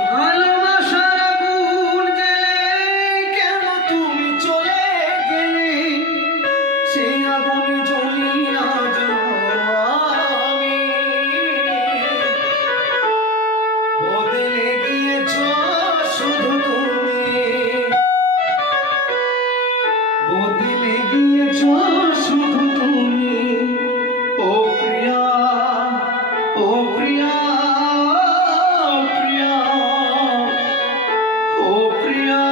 ভালোবাসার আগুন জ্বেলে কেন তুমি চলে গেলে, সেই আগুন জ্বলিয়া আমি বদলে গিয়েছ শুধু তুমি, বদলে গিয়েছ শুধু তুমি। ও প্রিয়া, ও প্রিয়া, প্রিয়া, ও প্রিয়া।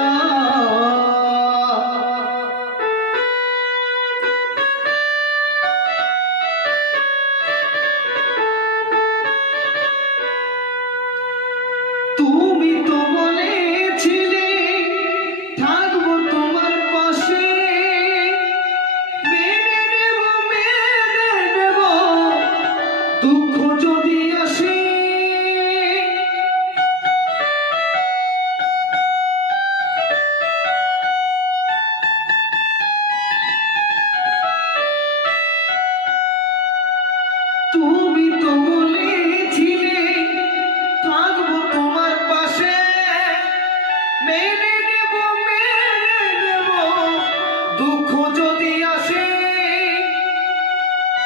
তুমি তো বলেছিলে থাকবো তোমার পাশে, মেনে নেব, মেনে নেব দুঃখ যদি আসে। তুমি তো বলেছিলে থাকবো তোমার পাশে, মেনে নেব, মেনে নেব দুঃখ যদি আসে।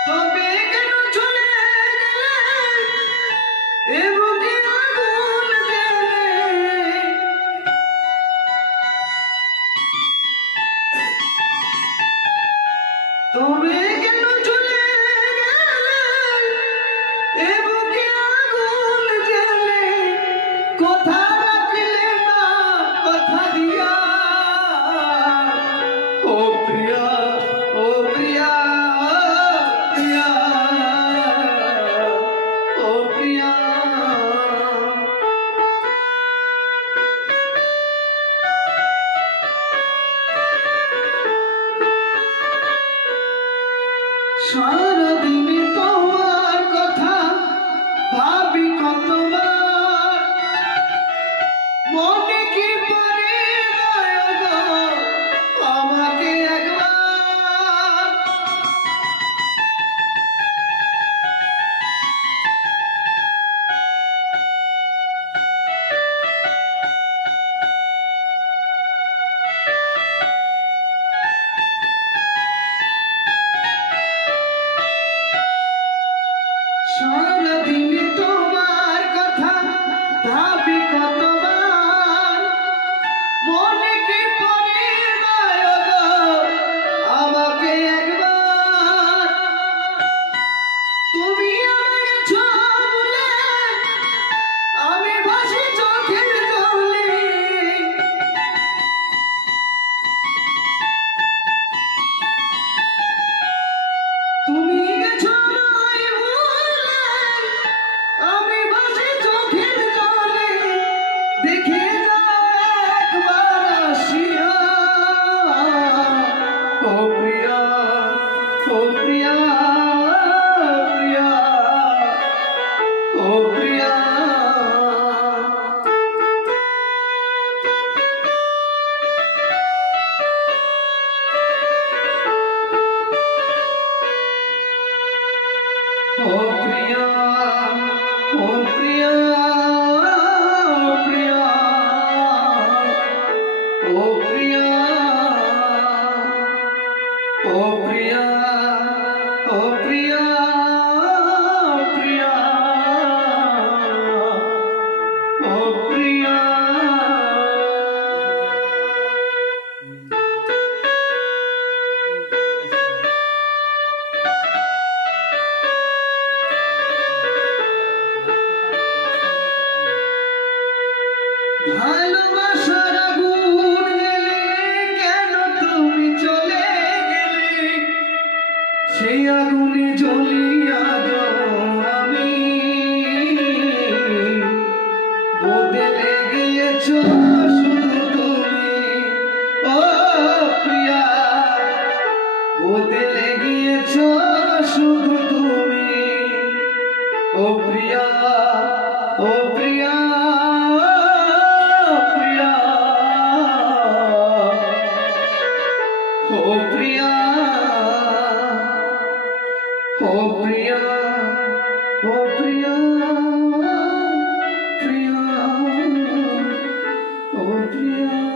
তবে কেন চলে গেলে এ বুকে আগুন জ্বেলে, তবে কেন চলে গেলে এ বুকে আগুন জ্বেলে, কথা রাখলে না কথা দিয়া। ও প্রিয়া, ও প্রিয়া, প্রিয়া, ও প্রিয়া। সারাদিনে তোমার কথা ভাবি কতবার, মনে কি পড়ে না গো আমাকে একবার। সারাদিনে তোমার কথা ভাবি কতবার, মনে কি পড়ে না গো আমাকে একবার। তুমি আমাকে ছুঁলে আমি ভাসি চোখের জলে, তুমি গেছো আমায় ভুলে আমি ভাসি চোখের জলে। দেখে যাও একবার আসিয়া। ও প্রিয়া, ও প্রিয়া, প্রিয়া, ও প্রিয়া। ও প্রিয়া, ও প্রিয়া, প্রিয়া, ও প্রিয়া, ও প্রিয়া, ও প্রিয়া, প্রিয়া, ও প্রিয়া। ভালোবাসার আগুন জ্বেলে কেন তুমি চলে গেলে, সেই আগুনে জ্বলিয়া আমি বদলে গিয়েছ শুধু তুমি। ও প্রিয়া, বদলে গিয়েছ শুধু তুমি। ও প্রিয়া, ও প্রিয়া, প্রিয়া, ও প্রিয়া, ও প্রিয়া, ও প্রিয়া, প্রিয়া। প্রিয়া